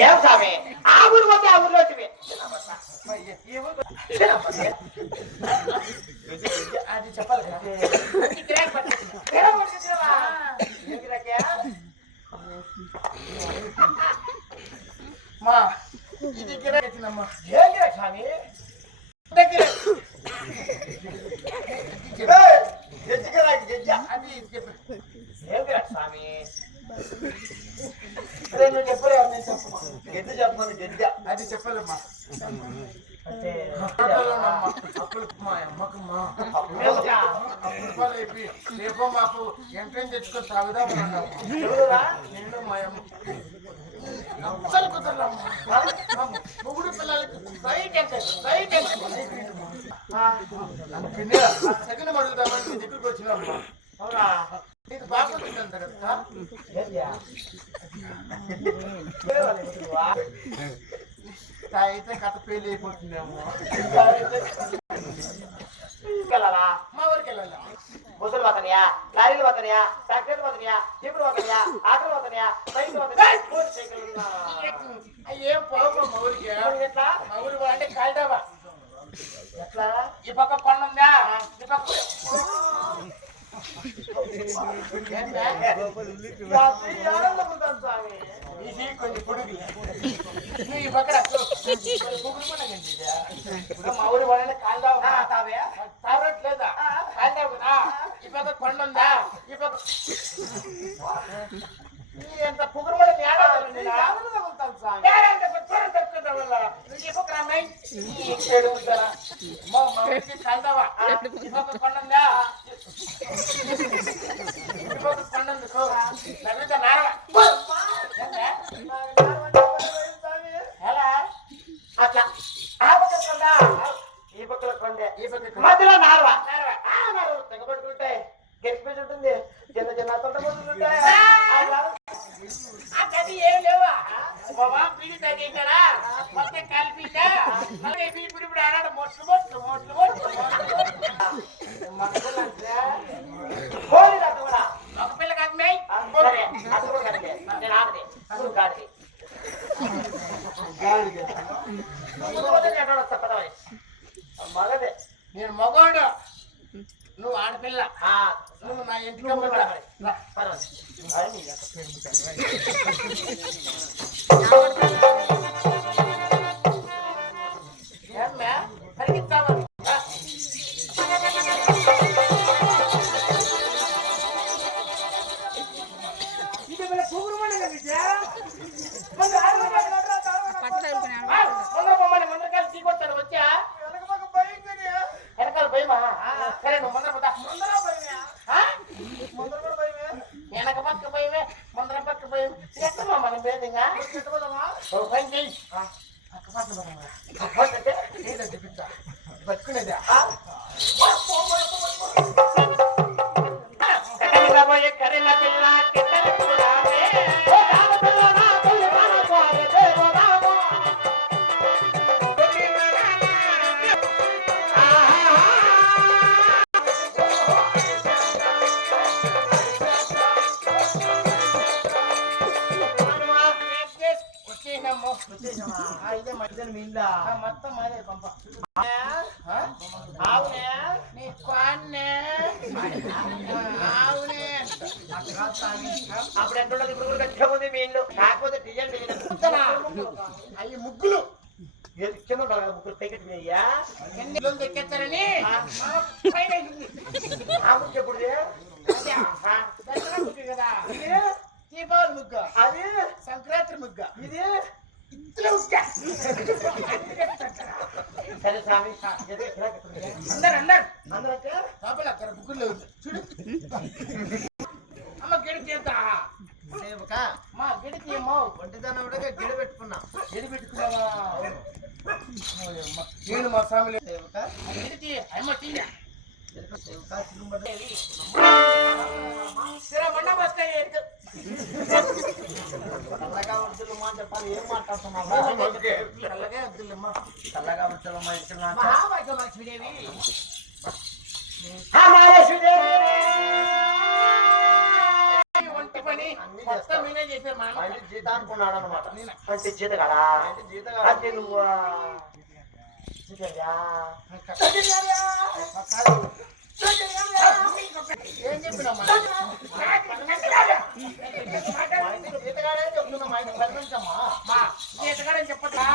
ఏం స్వామి ఆ ఊరు పోతే ఆ ఊర్లో వచ్చి అది చెప్పాలి మా ఇది గిరాకినమ్మా ఏం గిరాకి స్వామి అది ఏం గిరాకి స్వామి నువ్వు చెప్పలే గెద్ద చెప్పమని గెద్ద అది చెప్పలేమ్మా అంటే అప్పులు మా అమ్మకు మా అప్పులు అయిపోయి రేపో మాకు ఎంట్రెన్స్ తెచ్చుకొని తాగుదామన్నా నేను మా అమ్మ అసలు కుదరమ్మా ముగ్గురు పిల్లలకి సెకండ్ అడుగుదామని నీ దగ్గరికి వచ్చినామ్మా అవునా నీకు బాగుంటుందంట కదా అయితే కథ పెళ్లి అయిపోతుందేమో వెళ్ళాలా మా ఊరికి వెళ్ళాలా బస్సులు పోతానియా లారీలు పోతానియా ట్రాక్టర్లు పోతానియా జీపులు పోతానియా ఆటోలు పోతానియా బైక్లు పోతానియా ఏం పోవు మా ఊరికి ఎట్లా మా ఊరికి అంటే కాల్డావా ఎట్లా ఈ పక్క కొండ ఉందా ఈ పక్క కొంచెం పొడుగు ఈ పక్కన మా ఊరి వాళ్ళని కాల్దావు తాగట్లేదా కాల్దావు కదా ఈ పక్క కొండ ఉందా ఈ పక్క ఎంత పొగురు కాల్దావా ఈ పక్క కొండ ఉందా అట్లా ఈ పక్కల కొండే ఈ పక్క మధ్యలో నారవా తెగబడుకుంటే గెలిచిపోయి ఉంటుంది చిన్న చిన్న తొట్టబడులు ఉంటాయి ఏం లేవా బాబా పీడి తగ్గించారా మొత్తం కలిపితే ఇప్పుడు ఆడాడు మొట్లు మొట్లు మొట్లు మొట్లు ఒక పిల్ల కాదు నేను ఆడది గాడి మగదే నేను మగోడు నువ్వు ఆడపిల్ల నువ్వు నా ఇంటికి పరిగెత్తావా బతుకునేదా ఇదే మధ్యలో మిందా మొత్తం మాదే పంప ఆవునే నీ కాన్నే ఆవునే అప్పుడు ఎంత ఇప్పుడు కూడా గట్టిగా ఉంది మీ ఇల్లు కాకపోతే డిజైన్ అయ్యి ముగ్గులు ముగ్గురు టికెట్ మీయ్యా ఎన్ని ఎక్కేస్తారని ఎప్పుడు కదా దీపావళి ముగ్గ అది సంక్రాంతి ముగ్గ ఇది సరే స్వామి అందరూ అక్కడ ముగ్గురు చూడు అమ్మ గిడికి మా గిడికి ఏమో ఒంటిదాన గిడి పెట్టుకున్నా గిడి పెట్టుకున్నావా నేను మా ఫ్యామిలీ చల్లగా వద్దులమ్మా అని చెప్పాలి. ఏం మాట్లాడుతున్నావు? చల్లగా వద్దులమ్మా, చల్లగా వద్దులమ్మా ఇస్తున్నా. మహాలక్ష్మీదేవి వంటి పని మొత్తం నేనే చేశాను. జీత అనుకున్నాడు అనమాట. మంచి జీత కదా, జీత అంటే నువ్వు ఏం చెప్పినమ్మా? జీతగాడే చెప్తున్నా. మా ఇంటికి పరిమించమ్మా. మా జీతగాడని చెప్పట్లా.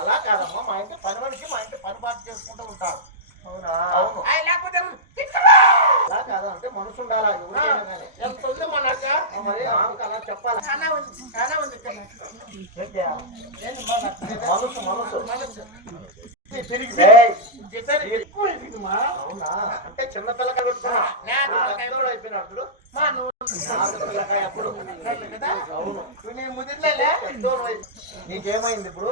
అలా కాదమ్మా, మా ఇంటి పని మనిషి మా ఇంటి పని పాటు చేసుకుంటూ ఉంటారు. అవునా? అవును. లేకపోతే అలా కాదు, అంటే మనసు ఉండాలా ఎవరికైనా కానీ. ఎంత ఉంది మనక మరి ఆమెకు అలా చెప్పాలి. మనసు మనసు మనసు అవునా? అంటే చిన్న పిల్లకాయ అయిపోయినప్పుడు పిల్లకాయ అప్పుడు అవును. ముదిరిలే నీకేమైంది ఇప్పుడు?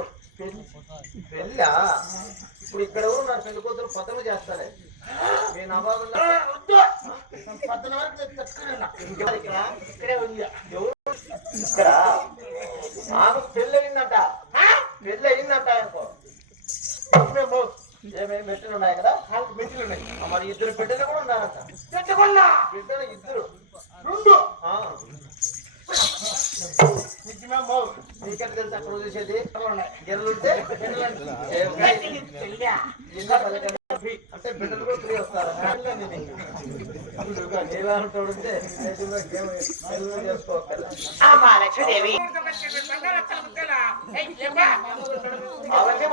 పెళ్ళా? ఇప్పుడు ఇక్కడ ఎవరు నా పెళ్లి కూతురు పొద్దున చేస్తారే. నేను అబాగుందా పొద్దున వరకు ఇక్కడే ఉంది. ఎవరు ఇక్కడ? ఆమెకు పెళ్ళి అయిందంట. పెళ్ళి అయిందంట అనుకో. ఏమేమి మెట్టులు ఉన్నాయి కదా? మెట్టులు ఉన్నాయి. మరి ఇద్దరు బిడ్డలు కూడా ఉన్నారంట. బిడ్డలు ఇద్దరు రెండు. నీకెట్ తెలుసు అక్కడ చూసేది? గిర్రెలుంటే అంటే బిడ్డలు కూడా ఫ్రీ వస్తారు. నీవేమంటాడుంటే చేసుకోవాలి. అవన్నీ